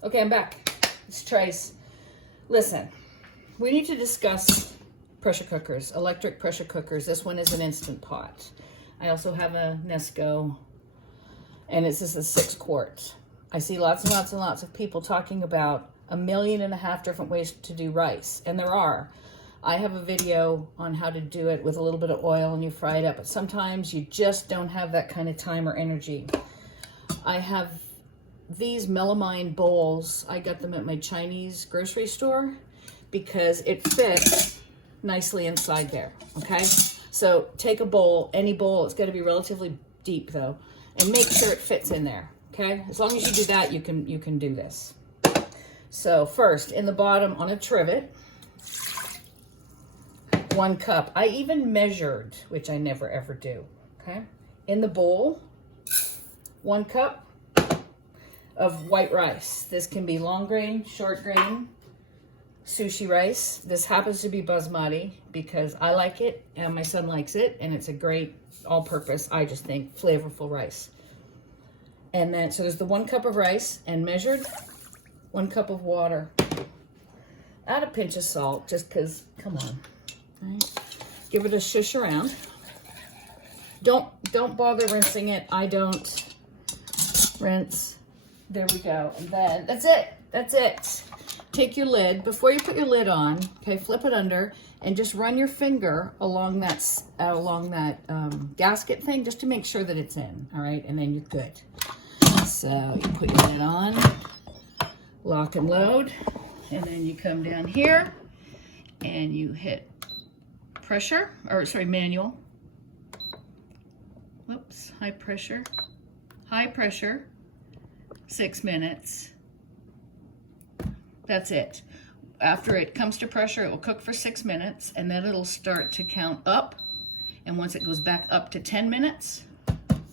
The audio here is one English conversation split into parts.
Okay, I'm back. It's Trace. Listen, we need to discuss pressure cookers, electric pressure cookers. This one is an Instant Pot. I also have a Nesco, and this is a 6 quart. I see lots and lots and lots of people talking about 1.5 million different ways to do rice, and there are. I have a video on how to do it with a little bit of oil and you fry it up, but sometimes you just don't have that kind of time or energy. I have these melamine bowls. I got them at my Chinese grocery store because it fits nicely inside there, okay? So take a bowl, any bowl, it's gotta be relatively deep though, and make sure it fits in there, okay? As long as you do that, you can do this. So first, in the bottom on a trivet, 1 cup. I even measured, which I never ever do, okay? In the bowl, 1 cup of white rice. This can be long grain, short grain, sushi rice. This happens to be Basmati because I like it and my son likes it, and it's a great all-purpose, I just think, flavorful rice. And then, so there's the 1 cup of rice, and measured 1 cup of water. Add a pinch of salt, just because, come on. Right. Give it a shush around. Don't bother rinsing it. I don't rinse. There we go. And then that's it. That's it. Take your lid. Before you put your lid on, okay, flip it under and just run your finger along that gasket thing just to make sure that it's in. All right, and then you're good. So you put your lid on, lock and load, and then you come down here and you hit pressure, or sorry, manual. Whoops, high pressure, 6 minutes. That's it. After it comes to pressure, it will cook for 6 minutes, and then it'll start to count up. And once it goes back up to 10 minutes,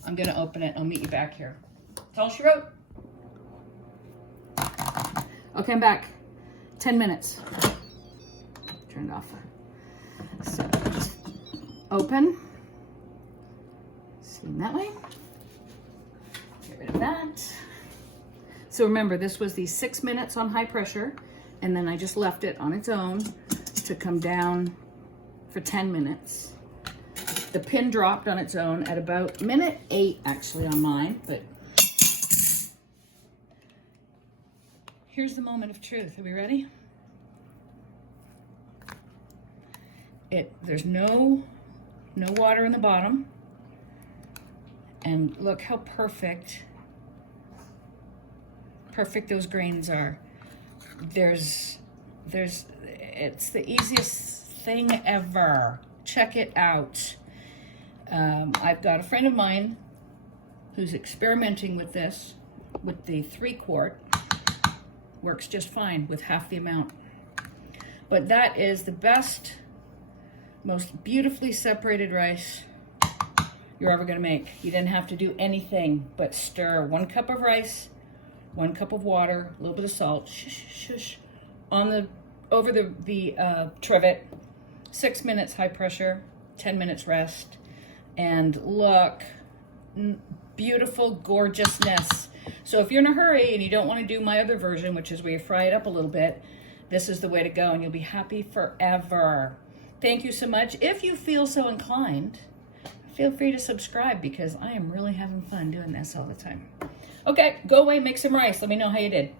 I'm gonna open it. I'll meet you back here. That's all she wrote. Okay, I'm back. 10 minutes. Turn it off. So just open, steam that way, get rid of that. So remember, this was the 6 minutes on high pressure, and then I just left it on its own to come down for 10 minutes. The pin dropped on its own at about minute 8 actually on mine, but here's the moment of truth. Are we ready? There's no water in the bottom, and look how perfect those grains are. It's the easiest thing ever. Check it out. I've got a friend of mine who's experimenting with this with the 3 quart. Works just fine with half the amount. But that is the best, most beautifully separated rice you're ever gonna make. You didn't have to do anything but stir 1 cup of rice, 1 cup of water, a little bit of salt, shush, over the trivet, 6 minutes high pressure, 10 minutes rest, and look, beautiful gorgeousness. So if you're in a hurry and you don't want to do my other version, which is where you fry it up a little bit, this is the way to go, and you'll be happy forever. Thank you so much. If you feel so inclined, feel free to subscribe because I am really having fun doing this all the time. Okay, go away, make some rice. Let me know how you did.